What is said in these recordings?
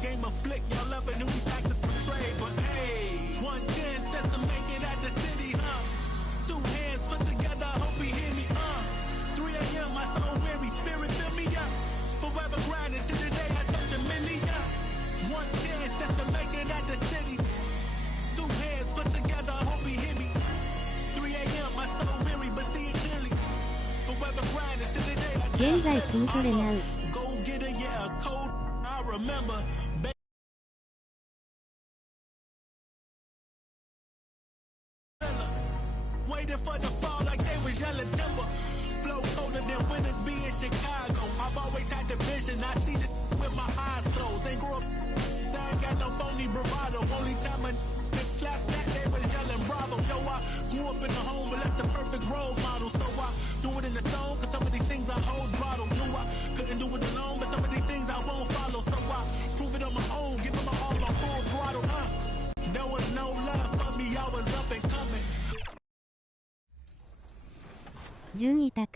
Game of flick, y'all loving who these actors portray. But hey, one chance just to make it at the city, huh? Two hands put together, hope he hear me, 3 a.m., my soul weary, spirit fill me up. Forever grinding till the day I touch a million. One chance just to make it at the city. Two hands put together, hope he hear me. 3 a.m., my soul weary, but see it clearly. Forever grinding till the day I touch a million. 現在筋トレなう。 Go get a yeah, cold, I remember. Waiting for the fall like they was yelling timber. Flow colder than winters be in Chicago. I've always had the vision. I see the with my eyes closed. Ain't grew up. I ain't got no phony bravado. Only time I clap that they was yelling bravo. Yo, I grew up in the home, but that's the perfect role model. So I do it in the song, cause some of these things I hold bottle. Knew I couldn't do it alone, but some of these things I won't follow. So I prove it on my own, give it my all on full throttle. There was no love for me, I was up and coming. 順位高。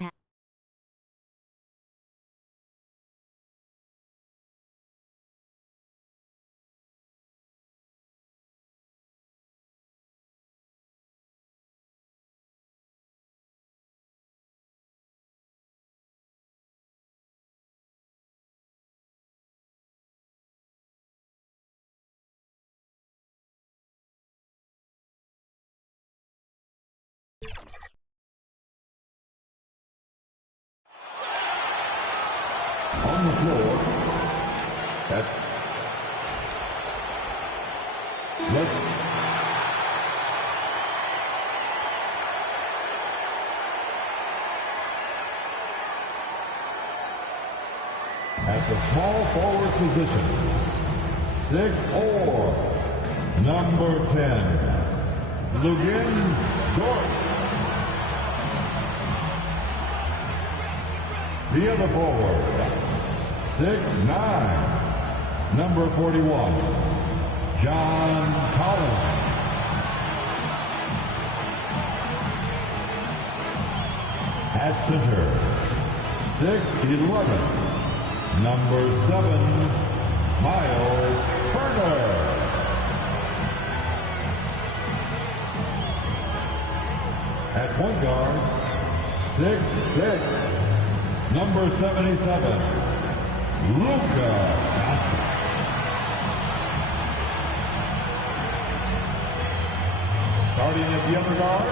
On the floor, at the small forward position, 6'4", number 10, Lugin Dort. The other forward, 6'9", number 41, John Collins. At center, 6'11", number 7, Miles Turner. At point guard, 6'6", number 77, Luka Doncic. Starting at the other guard,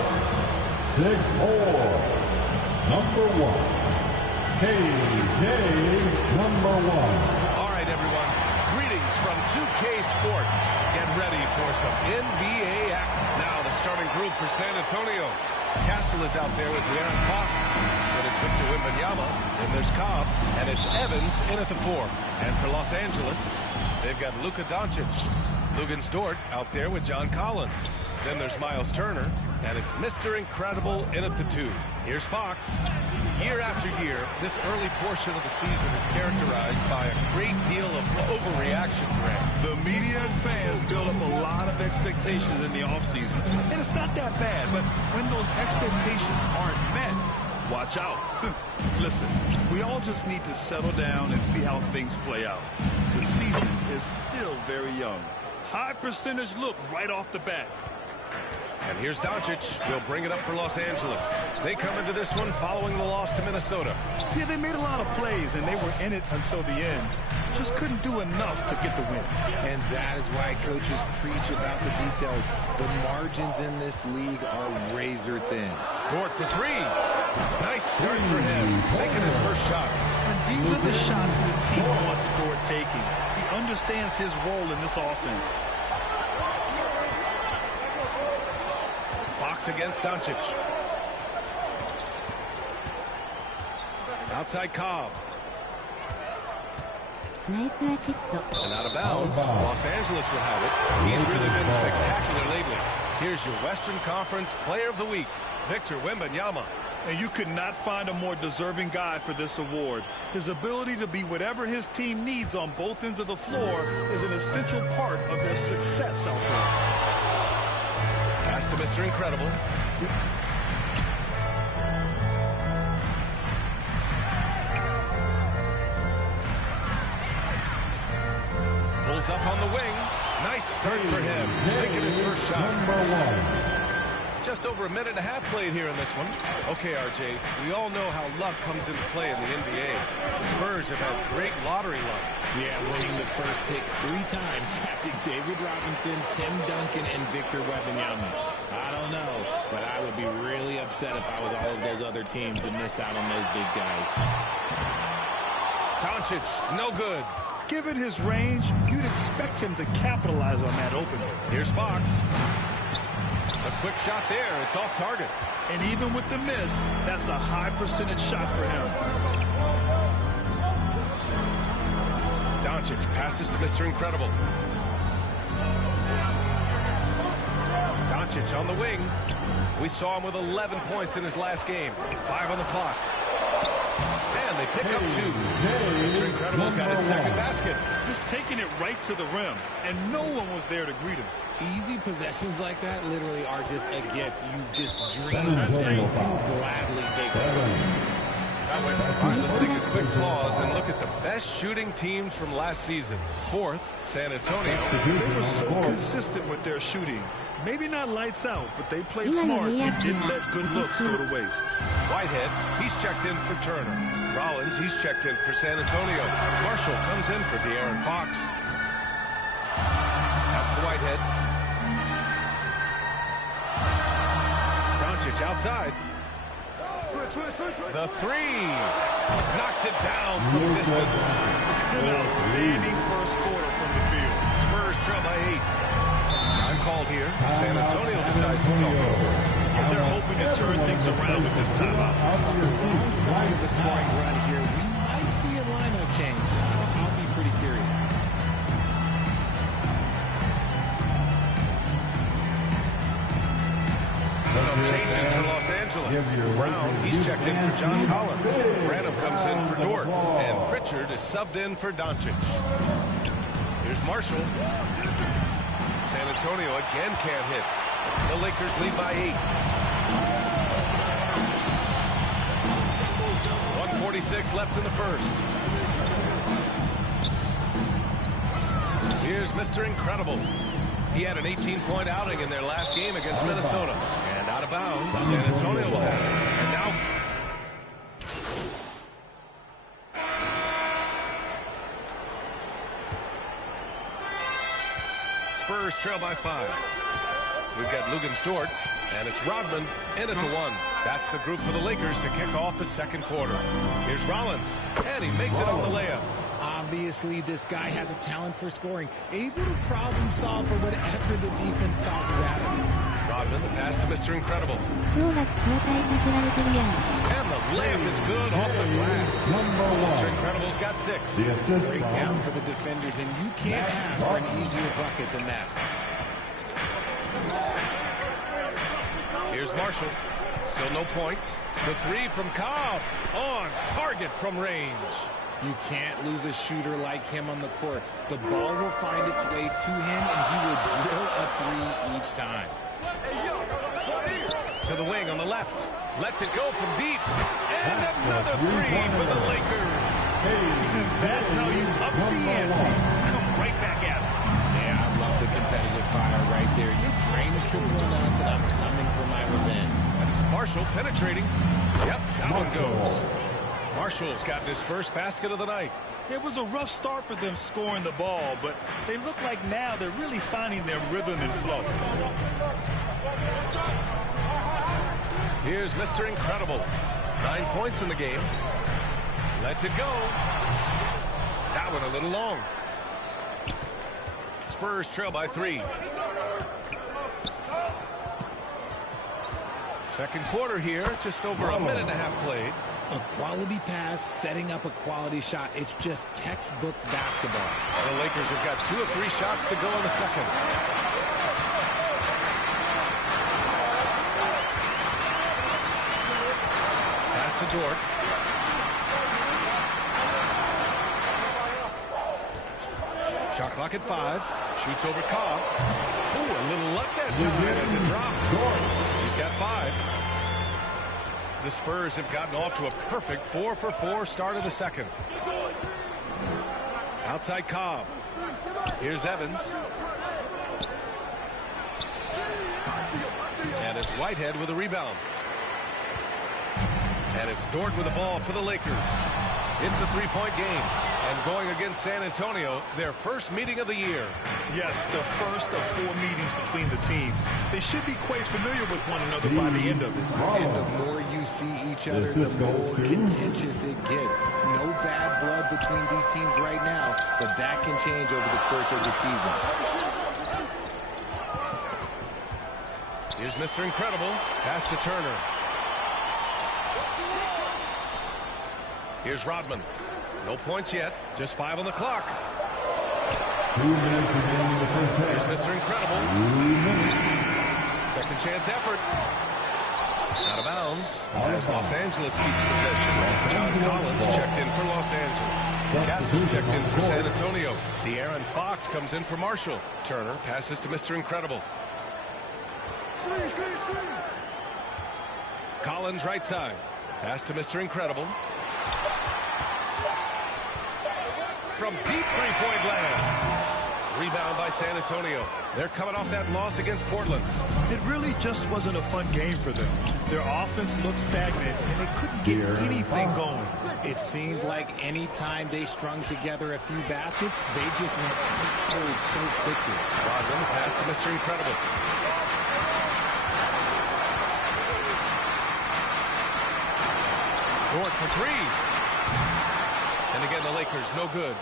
6'4", number 1, KJ number 1. All right, everyone. Greetings from 2K Sports. Get ready for some NBA action. Now the starting group for San Antonio. Castle is out there with De'Aaron Fox. Then it's Victor Wembanyama. Then there's Cobb. And it's Evans in at the 4. And for Los Angeles, they've got Luka Doncic. Lugans Dort out there with John Collins. Then there's Miles Turner. And it's Mr. Incredible in at the 2. Here's Fox. Year after year, this early portion of the season is characterized by a great deal of overreaction, Greg. The media and fans build up a lot of expectations in the offseason. And it's not that bad, but when those expectations aren't met, watch out. Listen, we all just need to settle down and see how things play out. The season is still very young. High percentage look right off the bat. And here's Doncic. He'll bring it up for Los Angeles. They come into this one following the loss to Minnesota. Yeah, they made a lot of plays, and they were in it until the end. Just couldn't do enough to get the win. And that is why coaches preach about the details. The margins in this league are razor thin. Dort for 3. Nice start for him. Sinking his first shot. And these are the shots this team wants Dort taking. He understands his role in this offense. Fox against Doncic. Outside Cobb. Nice assist. And out of bounds. Los Angeles will have it. He's really been spectacular lately. Here's your Western Conference Player of the Week, Victor Wembanyama. And you could not find a more deserving guy for this award. His ability to be whatever his team needs on both ends of the floor is an essential part of their success out there. Pass to Mr. Incredible. Full Pulls up on the wing. Nice start for him. Sinking his first shot. Just over a minute and a half played here in this one. Okay, RJ, we all know how luck comes into play in the NBA. The Spurs have had great lottery luck. Yeah, winning the first pick 3 times, drafting David Robinson, Tim Duncan, and Victor Wembanyama. I don't know, but I would be really upset if I was all of those other teams to miss out on those big guys. Doncic, no good. Given his range, you'd expect him to capitalize on that opening. Here's Fox. A quick shot there. It's off target. And even with the miss, that's a high percentage shot for him. Doncic passes to Mr. Incredible. Doncic on the wing. We saw him with 11 points in his last game. 5 on the clock. And they pick up 2. Mr. Incredible's got his second basket. Just taking it right to the rim, and no one was there to greet him. Easy possessions like that literally are just a gift. You just dream of them. You gladly take them. All right, let's take a quick pause and look at the best shooting teams from last season. 4th, San Antonio. They were so consistent with their shooting. Maybe not lights out, but they played smart and didn't let good looks go to waste. Whitehead, he's checked in for Turner. Rollins, he's checked in for San Antonio. Marshall comes in for De'Aaron Fox. Pass to Whitehead. Doncic outside. The 3. Knocks it down from distance. An outstanding first quarter from the field. Spurs trail by 8. Time called here. San Antonio decides to talk over. And they're hoping to turn things around with this timeout. On the wrong side of the scoring run here, we might see a lineup change. I'll be pretty curious. Some changes for Los Angeles. Brown, he's checked in for John Collins. Branham comes in for Dort. And Pritchard is subbed in for Doncic. Here's Marshall. San Antonio again can't hit. The Lakers lead by 8. 1:46 left in the first. Here's Mr. Incredible. He had an 18-point outing in their last game against Minnesota. And out of bounds, San Antonio will have it. And now Spurs trail by 5. We've got Lugens Dort, and it's Rodman in at the 1. That's the group for the Lakers to kick off the second quarter. Here's Rollins, and he makes it on the layup. Obviously, this guy has a talent for scoring, able to problem solve for whatever the defense tosses at him. Rodman, the pass to Mr. Incredible. 超が交代させられてるやん。 And the layup is good off the glass. Mr. Incredible's got 6. Break down for the defenders, and you can't ask for an easier bucket than that. Here's Marshall. Still no points. The 3 from Cobb. On target from range. You can't lose a shooter like him on the court. The ball will find its way to him, and he will drill a 3 each time. To the wing on the left. Lets it go from deep. And another 3 for the Lakers. That's how you up the ante. Come right back at it. Yeah, I love the competitive fire right there. You drain a triple on us, and I'm coming for my revenge. And it's Marshall penetrating. Yep, that one goes. Marshall's gotten his first basket of the night. It was a rough start for them scoring the ball, but they look like now they're really finding their rhythm and flow. Here's Mr. Incredible. 9 points in the game. Lets it go. That one a little long. Spurs trail by 3. Second quarter here, just over a minute and a half played. A quality pass, setting up a quality shot. It's just textbook basketball. The Lakers have got 2 of 3 shots to go in the second. Pass to Dort. Shot clock at 5. Shoots over Cobb. Ooh, a little luck that time as it drops. He's got 5. The Spurs have gotten off to a perfect 4-for-4 start of the second. Outside Cobb. Here's Evans. And it's Whitehead with a rebound. And it's Dort with the ball for the Lakers. It's a three-point game. And going against San Antonio, their first meeting of the year. Yes, the first of 4 meetings between the teams. They should be quite familiar with one another by the end of it. And the more you see each other, the more contentious it gets. No bad blood between these teams right now, but that can change over the course of the season. Here's Mr. Incredible. Pass to Turner. Here's Rodman. No points yet. Just 5 on the clock. 2 minutes remaining in the first half. Here's Mr. Incredible. 2 minutes. Second chance effort. Out of bounds. As Los Angeles keeps possession. John Collins checked in for Los Angeles. Castles checked in for San Antonio. De'Aaron Fox comes in for Marshall. Turner passes to Mr. Incredible. Collins right side. Pass to Mr. Incredible. From deep three-point land. Rebound by San Antonio. They're coming off that loss against Portland. It really just wasn't a fun game for them. Their offense looked stagnant, and they couldn't get anything going. It seemed like any time they strung together a few baskets, they just went ice cold so quickly. Rodman pass to Mr. Incredible. Dort for 3. And again, the Lakers, no good.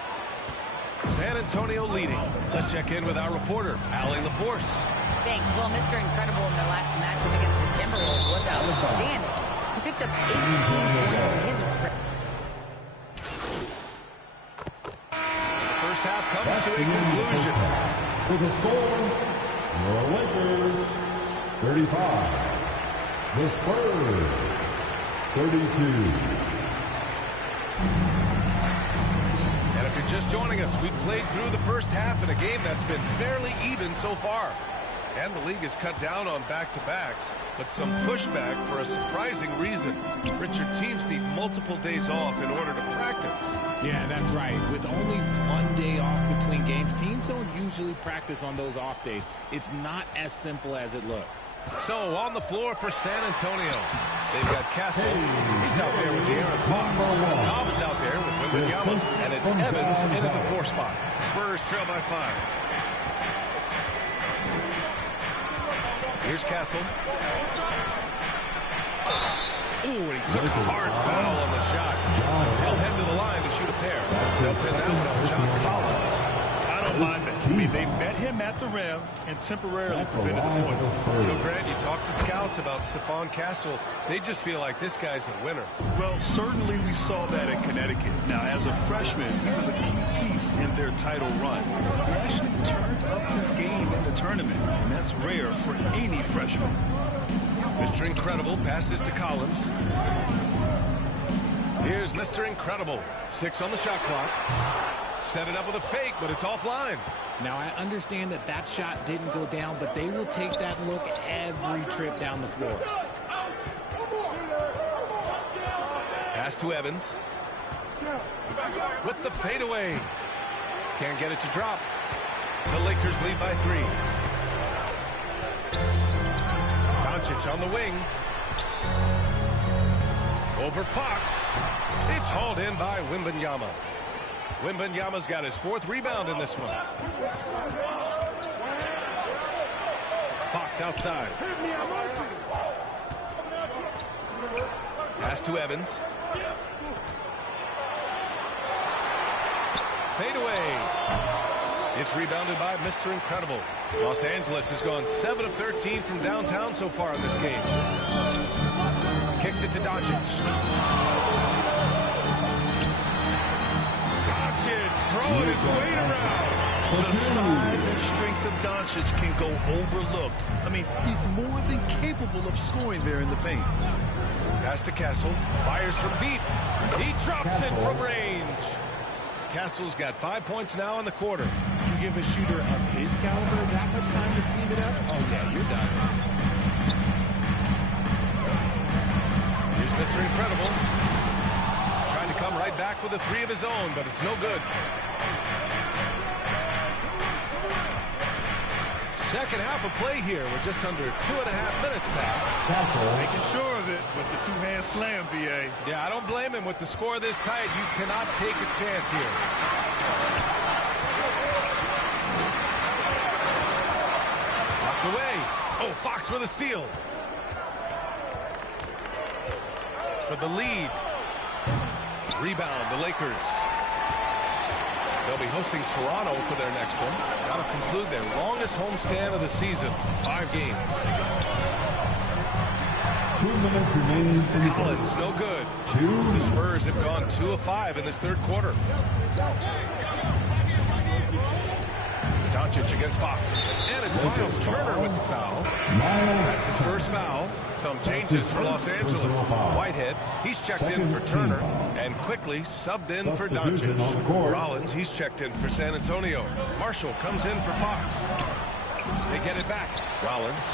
San Antonio leading. Let's check in with our reporter, Allie LaForce. Thanks. Well, Mr. Incredible in their last matchup against the Timberwolves was outstanding. He picked up 18 points in his... The first half comes to a conclusion. With the score, the Lakers 35. The Spurs 32. And if you're just joining us, we've played through the first half in a game that's been fairly even so far. And the league has cut down on back-to-backs, but some pushback for a surprising reason. Richard, teams need multiple days off in order to practice. Yeah, that's right. With only 1 day off between games, teams don't usually practice on those off days. It's not as simple as it looks. So, on the floor for San Antonio, they've got Castle. He's out there with De'Aaron Fox. Cobb's out there with Wembanyama. And it's Evans in at the 4 spot. Spurs trail by 5. Here's Castle. Ooh, and he took a hard foul on the shot. So he'll head to the line to shoot a pair. They'll pin that one on John Collins. I don't mind that. I mean, they met him at the rim and temporarily prevented the points. You know, Grant, you talk to scouts about Stephon Castle. They just feel like this guy's a winner. Well, certainly we saw that in Connecticut. Now, as a freshman, he was a key piece in their title run. He actually turned up his game in the tournament, and that's rare for any freshman. Mr. Incredible passes to Collins. Here's Mr. Incredible. 6 on the shot clock. Set it up with a fake, but it's offline. Now, I understand that that shot didn't go down, but they will take that look every trip down the floor. Pass to Evans. With the fadeaway. Can't get it to drop. The Lakers lead by 3. Doncic on the wing. Over Fox. It's hauled in by Wembanyama. Wembanyama's got his 4th rebound in this one. Fox outside. Pass to Evans. Fade away. It's rebounded by Mr. Incredible. Los Angeles has gone 7 of 13 from downtown so far in this game. Kicks it to Doncic. Doncic throwing his weight around. The size and strength of Doncic can go overlooked. I mean, he's more than capable of scoring there in the paint. Pass to Castle. Fires from deep. He drops it from range. Castle's got 5 points now in the quarter. You give a shooter of his caliber that much time to seam it up? Oh, yeah, you're done. Here's Mr. Incredible. Trying to come right back with a 3 of his own, but it's no good. Second half of play here. We're just under 2.5 minutes past. Castle. Making sure of it with the two-hand slam, B.A. Yeah, I don't blame him. With the score this tight, you cannot take a chance here. Knocked away. Oh, Fox with a steal. For the lead. Rebound, the Lakers. They'll be hosting Toronto for their next one. Got to conclude their longest homestand of the season. 5 games. 2 minutes remaining in the Collins, no good. 2. The Spurs have gone 2 of 5 in this third quarter. Doncic against Fox. And it's Miles Turner with the foul. That's his first foul. Some changes for Los Angeles. Whitehead, he's checked in for Turner. And quickly subbed in for Doncic. Rollins, he's checked in for San Antonio. Marshall comes in for Fox. They get it back. Rollins.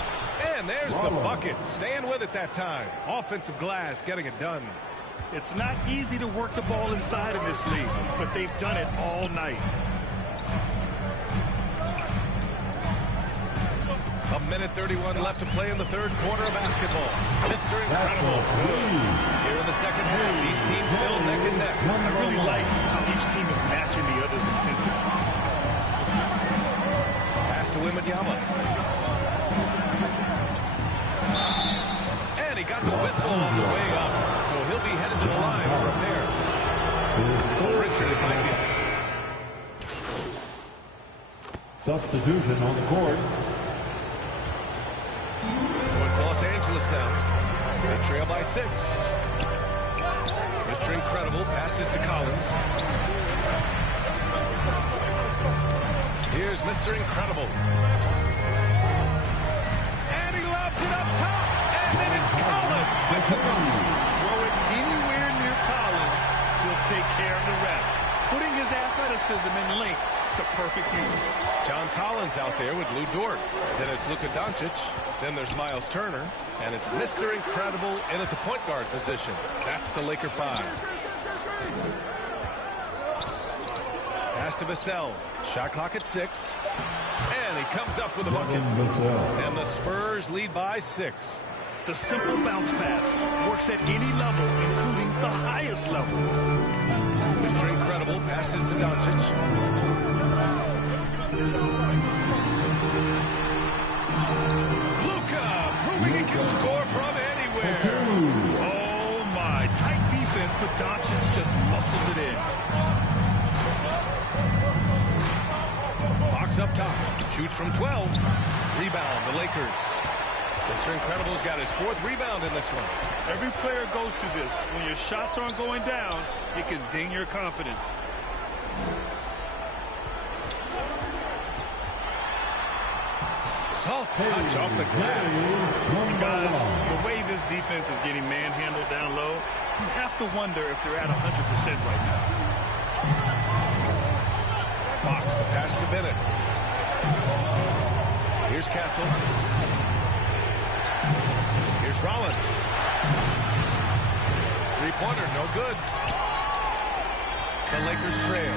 And there's the bucket. Staying with it that time. Offensive glass, getting it done. It's not easy to work the ball inside in this league, but they've done it all night. A minute 31 left to play in the third quarter of basketball. Mr. Incredible. Here in the second half, these teams still neck and neck. I really like how each team is matching the other's intensity. Pass to Wembanyama. And he got the whistle on the way up, so he'll be headed to the line for a pair. Richard, it might be. Substitution on the court. It's Los Angeles now. They trail by 6. Mr. Incredible passes to Collins. Here's Mr. Incredible. And he lobs it up top. And then it's Collins with the dunk. Throw it anywhere near Collins, he'll take care of the rest, putting his athleticism and length to perfect use. John Collins out there with Lou Dort. Then it's Luka Doncic. Then there's Miles Turner. And it's Mr. Incredible in at the point guard position. That's the Laker 5. Pass to Vassell. Shot clock at 6. And he comes up with a bucket. And the Spurs lead by 6. The simple bounce pass works at any level, including the highest level. Mr. Incredible passes to Doncic. Luka proving he can score from anywhere. Oh my, tight defense, but Doncic just muscled it in. Fox up top, shoots from 12. Rebound, the Lakers. Mr. Incredible's got his 4th rebound in this one. Every player goes through this. When your shots aren't going down, it can ding your confidence. Soft touch off the glass. Guys, the way this defense is getting manhandled down low, you have to wonder if they're at 100% right now. Fox, the pass to Bennett. Here's Castle. Here's Rollins. 3-pointer, no good. The Lakers trail.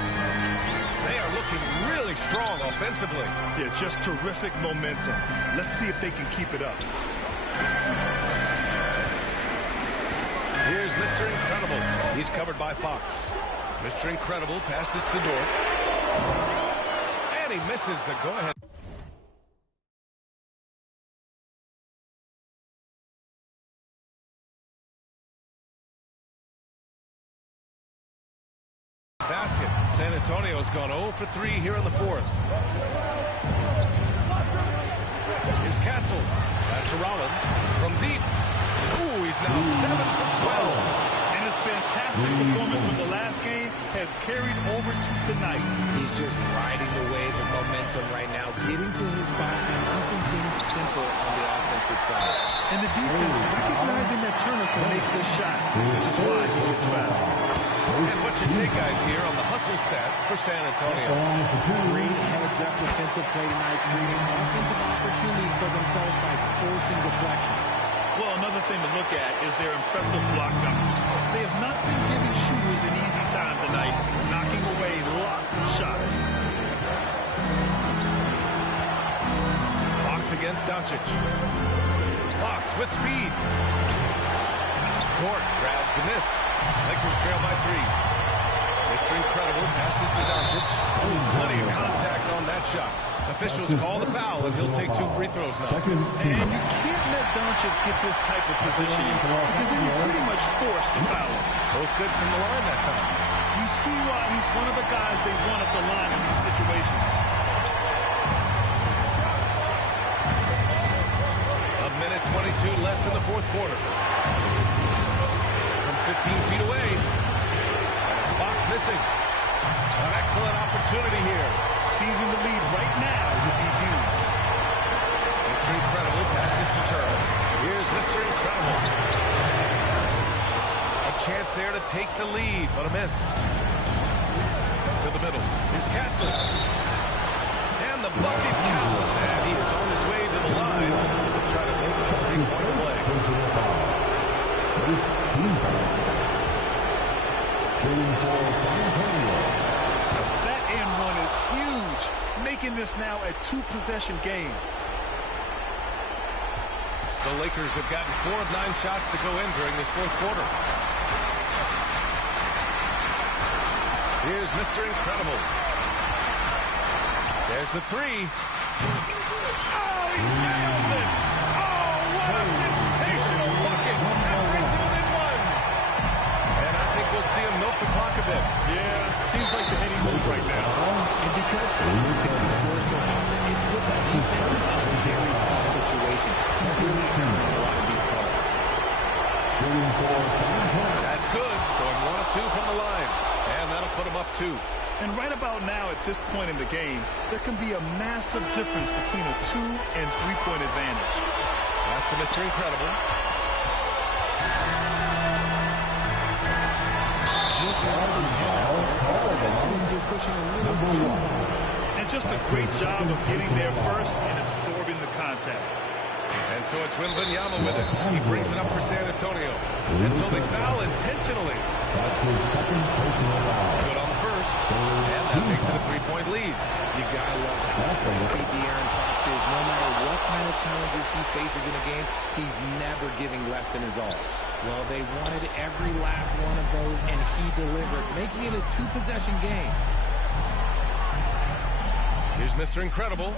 They are looking really strong offensively. Yeah, just terrific momentum. Let's see if they can keep it up. Here's Mr. Incredible. He's covered by Fox. Mr. Incredible passes to Dort. And he misses the go-ahead. Basket. San Antonio's gone 0 for 3 here in the 4th. Here's Castle. Pass to Rollins from deep. Ooh, he's now 7 for 12. And his fantastic performance from the last game has carried over to tonight. He's just riding the wave of momentum right now, getting to his spots and keeping things simple on the offensive side. And the defense recognizing that Turner can make this shot, which is why he gets fouled. And what you take, guys, here on the hustle stats for San Antonio. Great heads-up defensive play tonight, creating offensive opportunities for themselves by forcing deflections. Well, another thing to look at is their impressive block numbers. They have not been giving shooters an easy time tonight, knocking away lots of shots. Doncic. Fox with speed. Dort grabs the miss. Lakers trail by 3. Mr. Incredible passes to Doncic. Plenty of contact on that shot. Officials call the foul, and he'll take 2 free throws now. And you can't let Doncic get this type of positioning because they were pretty much forced to foul him. Both good from the line that time. You see why he's one of the guys they want at the line in these situations. A minute 22 left in the fourth quarter. From 15 feet away. Fox missing. An excellent opportunity here. Seizing the lead right now would be huge. Mr. Incredible passes to Turner. Here's Mr. Incredible. A chance there to take the lead, but a miss. To the middle. Here's Kessler. And the bucket counts. And he is on his way to the line. He'll try to make it a 3-point play. First team foul. Shooting for San Antonio. That and one is huge, making this now a 2-possession game. The Lakers have gotten 4 of 9 shots to go in during this fourth quarter. Here's Mr. Incredible. There's the 3. Oh, he nails it! Oh, what a sensational bucket! That brings it within 1. And I think we'll see him milk the clock a bit. Yeah, seems like the heading move right now. And because offense gets the score so often, it puts defenses in a very tough situation. It really hurts a lot of these calls. Shooting for San Antonio. That's good. Going 1 of 2 from the line. And that'll put him up 2. And right about now, at this point in the game, there can be a massive difference between a 2- and 3-point advantage. Pass to Mr. Incredible. Just lost his head. Pushing a little too hard. And just a great job of getting there first and absorbing the contact. And so it's Wembanyama with it. He brings it up for San Antonio. And so they foul intentionally. That's his second personal foul. Good on the first. And that makes it a 3-point lead. You gotta love how scrappy De'Aaron Fox is. No matter what kind of challenges he faces in a game, he's never giving less than his all. Well, they wanted every last one of those, and he delivered, making it a 2-possession game. Here's Mr. Incredible.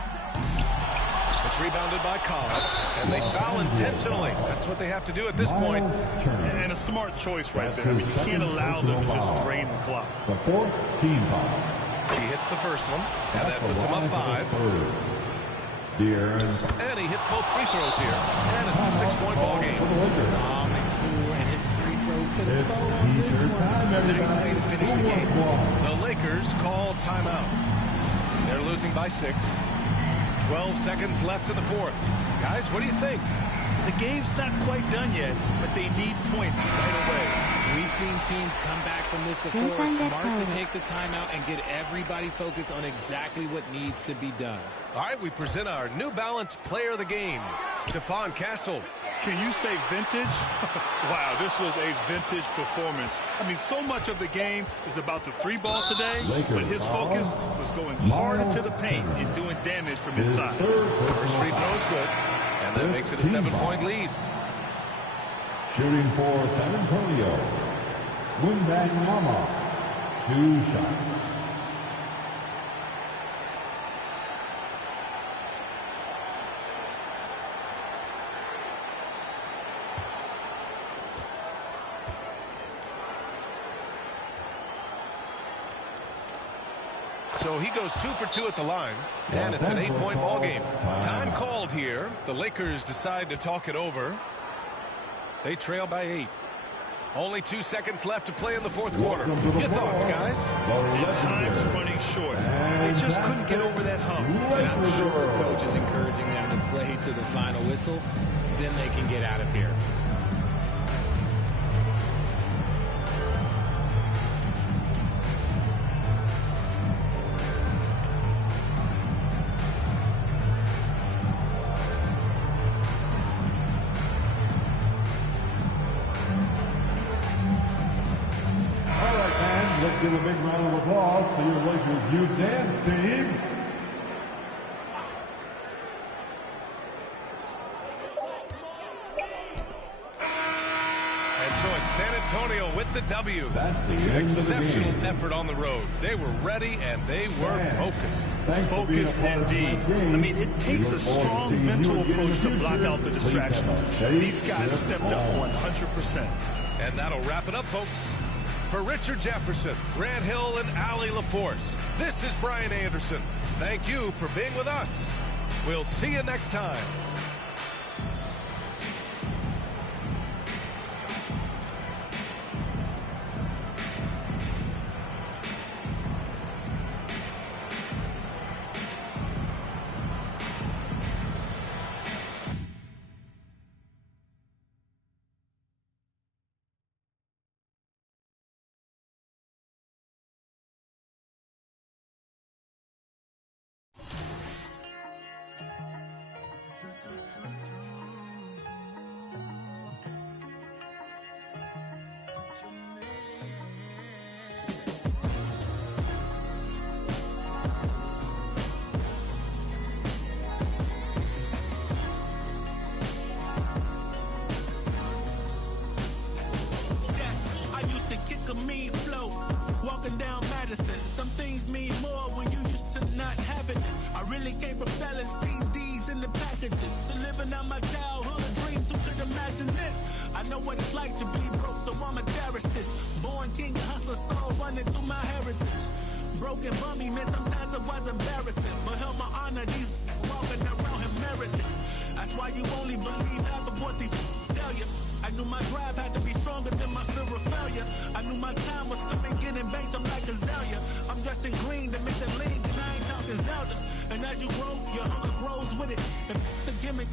It's rebounded by Cobb, and they foul intentionally. That's what they have to do at this point. And a smart choice right there. I mean, you can't allow them to just drain the clock. The 4th team foul. He hits the first one, and that puts him up 5. And he hits both free throws here. And it's a 6-point ball game. Calm and cool, and his free throw put a bow on this one. Nice way to finish the game. The Lakers call timeout. They're losing by 6. 12 seconds left in the fourth. Guys, what do you think? The game's not quite done yet, but they need points right away. We've seen teams come back from this before. Smart to take the timeout and get everybody focused on exactly what needs to be done. All right, we present our New Balance Player of the Game, Stephon Castle. Can you say vintage? Wow, this was a vintage performance. I mean, so much of the game is about the 3-ball today, but his focus was going hard into the paint and doing damage from inside. First free throw is good, and that makes it a 7-point lead. Shooting for San Antonio. Wembanyama. 2 shots. So he goes 2 for 2 at the line, and it's an 8-point ball game. Time called here. The Lakers decide to talk it over. They trail by 8. Only 2 seconds left to play in the fourth quarter. Your thoughts, guys? And time's running short. They just couldn't get over that hump. And I'm sure coach is encouraging them to play to the final whistle. Then they can get out of here. Let's give a big round of applause to your Lakers youth dance team. But San Antonio with the W. That's the end of the Exceptional game. effort on the road. They were ready and they were focused. Focused indeed. I mean, it takes a strong mental approach to block out the distractions. These guys stepped up 100%. And that'll wrap it up, folks. For Richard Jefferson, Grant Hill, and Allie LaForce, this is Brian Anderson. Thank you for being with us. We'll see you next time. Walking down Madison, some things mean more when you used to not have it. I really came from selling CDs in the packages to living out my childhood dreams. Who could imagine this? I know what it's like to be broke, so I'ma cherish this. Born king, hustler, soul running through my heritage. Broken bummy, man, sometimes it was embarrassing, but held my honor. These walking around him meritless. That's why you only believe half of what these tell you. I knew my drive had to be stronger than my fear of failure. I knew my time was coming, getting banks, I'm like Azalea. I'm dressed in green to make the league, and I ain't talking Zelda. And as you grow, your hunger grows with it. And the gimmick,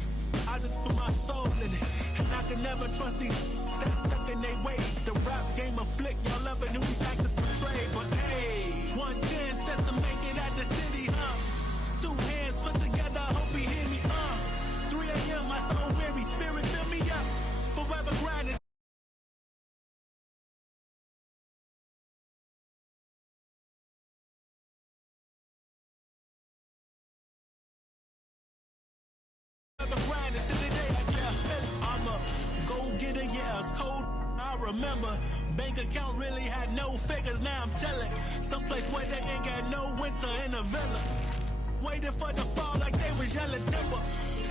I just put my soul in it. And I can never trust these that's stuck in their ways. The rap game of flick, y'all ever knew these actors portray. But hey, one chance just to make it at the city, huh? Two hands put together, I hope he hear me, 3 a.m., my soul weary, spirit fill me up. Forever grinding. Forever grinding to the day I get. I'm a go-getter, yeah, a code. I remember bank account really had no figures. Now I'm chilling someplace where they ain't got no winter in a villa. Waiting for the fall like they was yelling timber.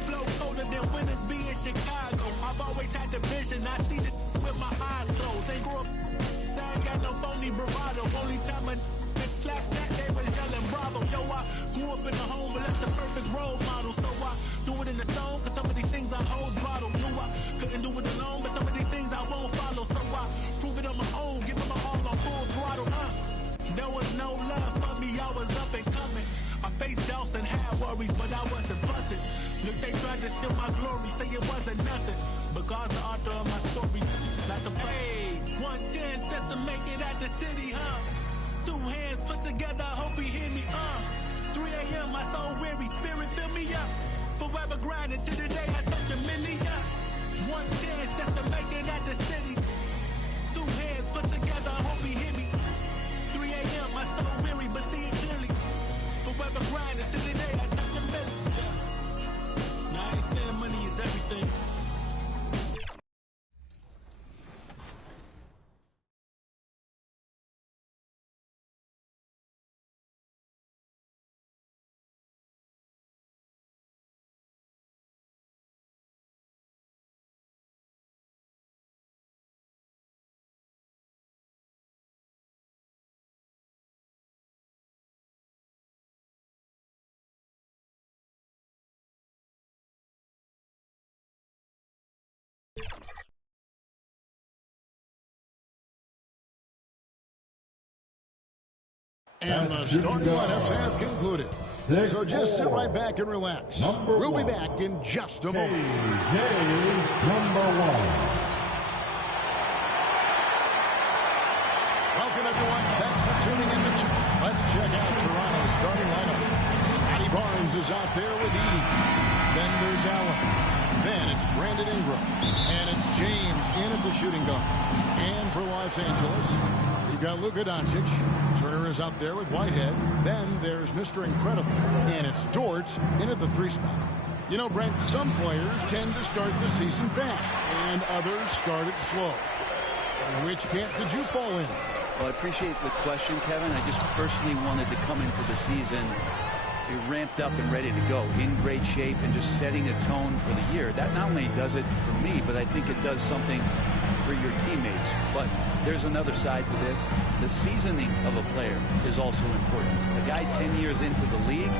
Flow colder than winters be in Chicago. I've always had the vision. I see the with my eyes closed. Ain't grew up. I ain't got no phony bravado. Only time I clapped that they was yelling bravo. Yo, I grew up in a home but that's the perfect role model. So I do it in the song cause some of these things I hold bottle. Knew I couldn't do it alone but some of these things I won't follow. So I prove it on my own. Give it my all on full throttle. There was no love for me. I was up and coming. I faced doubts and had worries, but I wasn't busted. Look, they tried to steal my glory, say it wasn't nothing. But God's the author of my story, not the play. One chance just to make it at the city, huh? Two hands put together, I hope he hear me, 3 a.m., my soul weary, spirit fill me up. Forever grinding to the day I touch a million. One chance just to make it at the city. Two hands put together, I hope he hear me. 3 a.m., my soul weary, but see it clearly. Forever grinding to the day I touch a million. Yeah. Now I ain't saying money is everything. And the starting lineups have concluded. So just sit right back and relax. We'll be back in just a moment. Number 1. Welcome, everyone. Thanks for tuning in. Let's check out Toronto's starting lineup. Matty Barnes is out there with Edie. Then there's Allen. Then it's Brandon Ingram. And it's James in at the shooting guard. And for Los Angeles, you've got Luka Doncic. Turner is out there with Whitehead. Then there's Mr. Incredible. And it's Dort in at the 3 spot. You know, Brent, some players tend to start the season fast, and others start it slow. Which camp did you fall in? Well, I appreciate the question, Kevin. I just personally wanted to come into the season ramped up and ready to go, in great shape, and just setting a tone for the year. That not only does it for me, but I think it does something for your teammates. But there's another side to this. The seasoning of a player is also important. A guy 10 years into the league,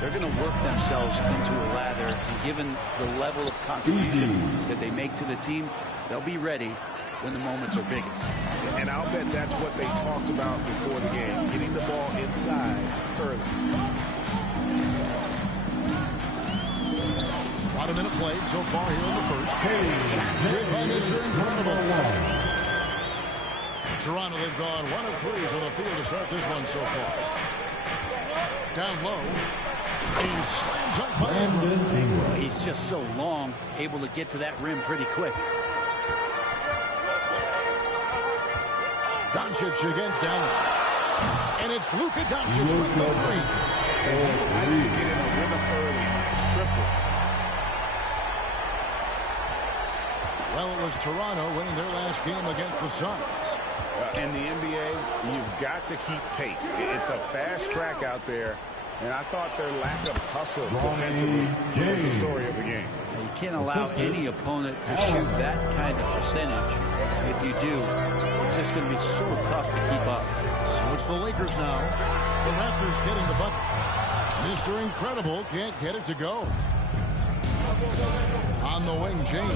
they're going to work themselves into a ladder, and given the level of contribution that they make to the team, they'll be ready when the moments are biggest. And I'll bet that's what they talked about before the game, getting the ball inside early. About a minute played so far here in the first. Made by Mr. Incredible. Toronto, they've gone 1 of 3 from the field to start this one so far. Down low. And slam dunk by Ingram. He's just so long, able to get to that rim pretty quick. Doncic against Allen. And it's Luka Doncic with the three. And he likes to get in the rhythm early. Triple. Well, it was Toronto winning their last game against the Suns. In the NBA, you've got to keep pace. It's a fast track out there, and I thought their lack of hustle defensively was the story of the game. You can't allow any opponent to shoot that kind of percentage. If you do, it's just going to be so tough to keep up. So it's the Lakers now. The Raptors getting the bucket. Mr. Incredible can't get it to go. On the wing, James.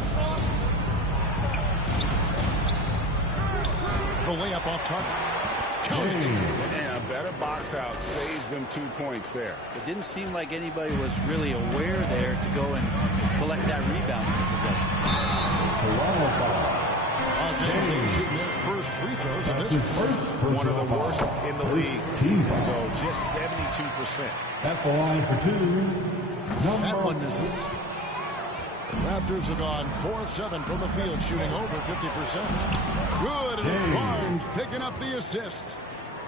The layup off target. And a better box out saves them 2 points there. It didn't seem like anybody was really aware there to go and collect that rebound in the possession. Los Angeles shooting their first free throws of this One of the worst in the league season ago, just 72%. At the line for 2. That one misses. Raptors have gone 4 of 7 from the field, shooting over 50%. Good, and it's Barnes picking up the assist.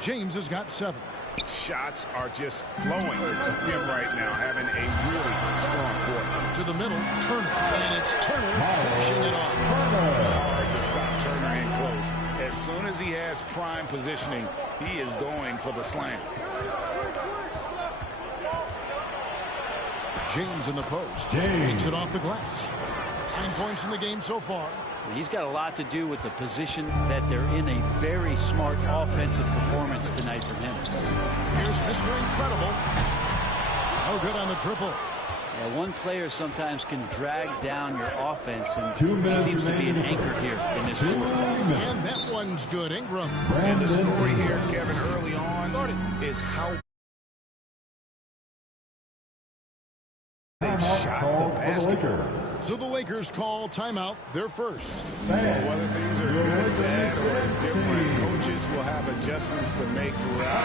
James has got 7. Shots are just flowing from him right now, having a really strong quarter. To the middle, Turner, and it's Turner finishing it off. Hard to stop Turner in close. As soon as he has prime positioning, he is going for the slam. James in the post. Takes it off the glass. 9 points in the game so far. He's got a lot to do with the position that they're in. A very smart offensive performance tonight from him. Here's Mr. Incredible. No good on the triple. Yeah, one player sometimes can drag down your offense, and he seems to be an anchor here in this quarter. And that one's good, Ingram. And the story here, Kevin, early on is how they shot the basket. So the Lakers call timeout, their first. Whether things are good, bad, or different, coaches will have adjustments to make throughout.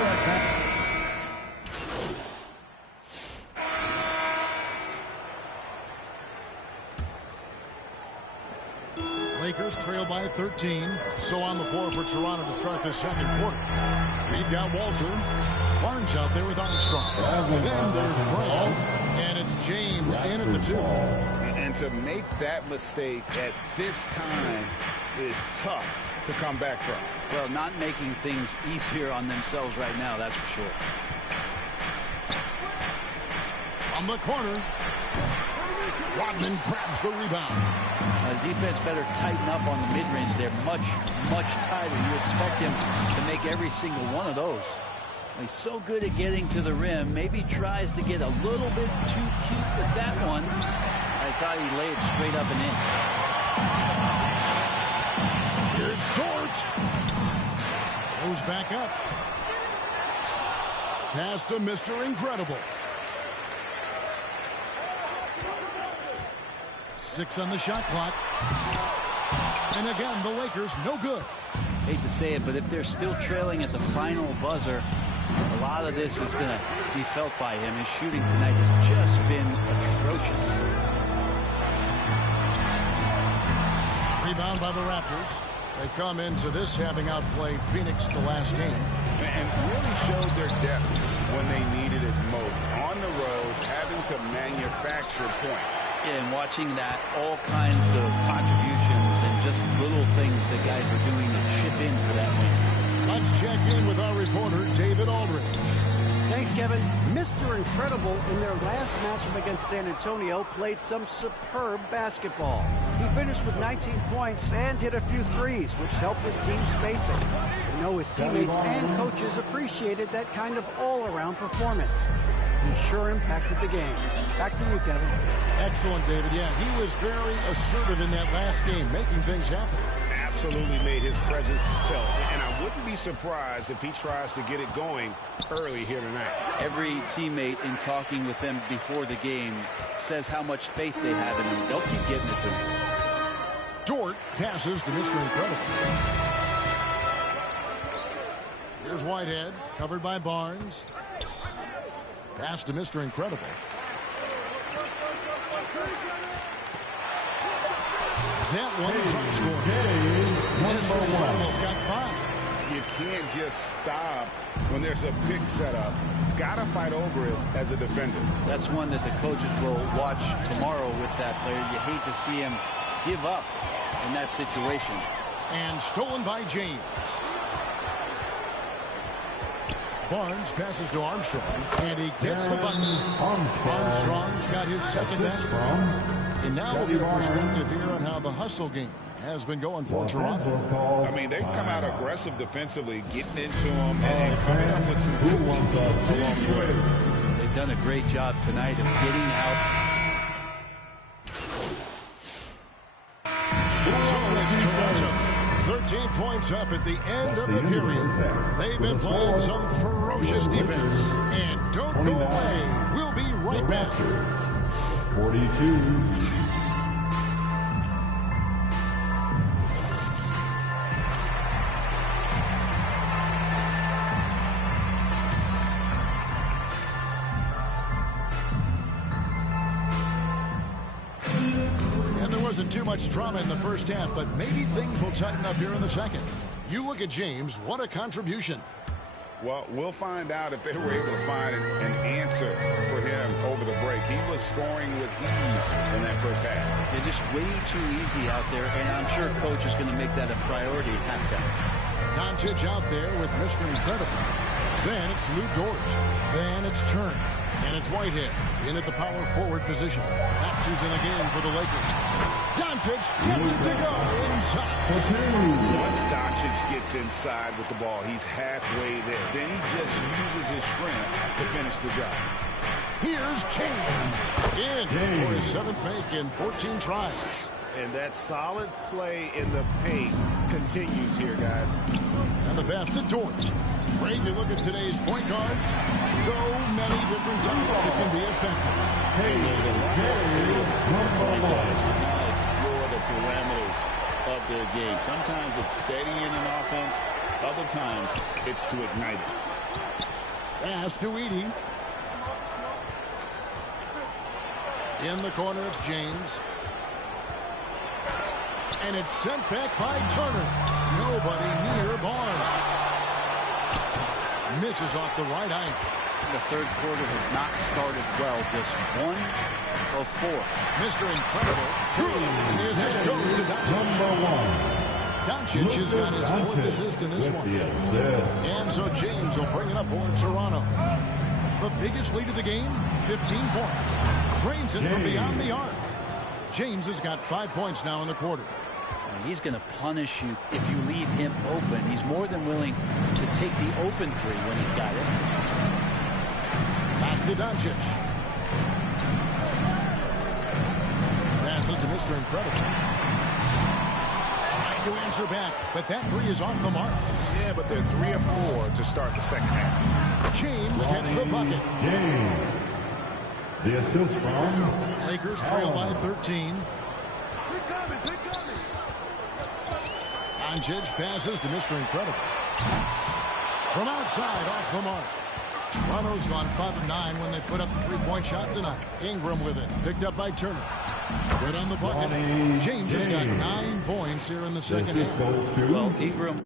Lakers trail by 13. So on the floor for Toronto to start the second quarter. We've got Walter. Barnes out there with Armstrong. Then there's Brown. And it's James in at the 2. And to make that mistake at this time is tough to come back from. Well, not making things easier on themselves right now, that's for sure. From the corner, Rodman grabs the rebound. The defense better tighten up on the mid-range. They're much, much tighter. You expect him to make every single one of those. He's so good at getting to the rim. Maybe tries to get a little bit too cute with that one. I thought he laid straight up and in. Here's Dort. Goes back up. Pass to Mr. Incredible. 6 on the shot clock. And again, the Lakers no good. Hate to say it, but if they're still trailing at the final buzzer, a lot of this is going to be felt by him. His shooting tonight has just been atrocious. Rebound by the Raptors. They come into this having outplayed Phoenix the last game. And really showed their depth when they needed it most. On the road, having to manufacture points. Yeah, and watching that, all kinds of contributions and just little things that guys are doing to chip in for that win. Let's check in with our reporter, David Aldridge. Thanks, Kevin. Mr. Incredible, in their last matchup against San Antonio, played some superb basketball. He finished with 19 points and hit a few threes, which helped his team spacing. We know his teammates and coaches appreciated that kind of all-around performance. He sure impacted the game. Back to you, Kevin. Excellent, David. Yeah, he was very assertive in that last game, making things happen. Absolutely made his presence felt. And I wouldn't be surprised if he tries to get it going early here tonight. Every teammate in talking with them before the game says how much faith they have in him. They'll keep getting it to him. Dort passes to Mr. Incredible. Here's Whitehead, covered by Barnes. Pass to Mr. Incredible. That one tries for Mr. Incredible's got 5. You can't just stop when there's a pick set up. Gotta fight over it as a defender. That's one that the coaches will watch tomorrow with that player. You hate to see him give up in that situation. And stolen by James. Barnes passes to Armstrong, and he gets the button. Armstrong's got his second basket. And now we'll get a perspective here on how the hustle game has been going for Toronto. I mean, they've come out aggressive defensively, getting into them and coming up with some good ones along the way. They've done a great job tonight of getting out. So it's Toronto. 13 points up at the end of the period. They've been playing some ferocious defense. And don't go away. We'll be right back. 42. Wasn't too much drama in the first half, but maybe things will tighten up here in the second. You look at James, what a contribution. Well, we'll find out if they were able to find an answer for him over the break. He was scoring with ease in that first half. They're just way too easy out there, and I'm sure coach is going to make that a priority at halftime. Doncic out there with Mr. Incredible. Then it's Lou Dort. Then it's Turner. And it's Whitehead in at the power forward position. That's who's in the game for the Lakers. Doncic gets it to go inside. Once Doncic gets inside with the ball, he's halfway there. Then he just uses his strength to finish the job. Here's James in for his 7th make in 14 tries. And that solid play in the paint continues here, guys. And the pass to Dort. Great to look at today's point guards. So many different types that can be effective. And there's a lot of point guards to kind of explore the parameters of their game. Sometimes it's steadying an offense. Other times it's to ignite it. Pass to Edey. In the corner, it's James. And it's sent back by Turner. Nobody near Barnes. Misses off the right eye. The third quarter has not started well. Just 1 of 4. Mr. Incredible. Here's his goes to Doncic. Doncic has got his 4th assist in this one. And so James will bring it up for Toronto. The biggest lead of the game, 15 points. Drains it from beyond the arc. James has got 5 points now in the quarter. He's going to punish you if you leave him open. He's more than willing to take the open 3 when he's got it. Back to Doncic. Passes to Mr. Incredible. Trying to answer back, but that 3 is off the mark. Yeah, but they're 3 of 4 to start the second half. James gets the bucket. James. The assist from Lakers trail by 13. Doncic passes to Mr. Incredible. From outside, off the mark. Toronto's gone 5 of 9 when they put up the 3-point shot tonight. Ingram with it. Picked up by Turner. Good on the bucket. James has got 9 points here in the second half. Well, Ingram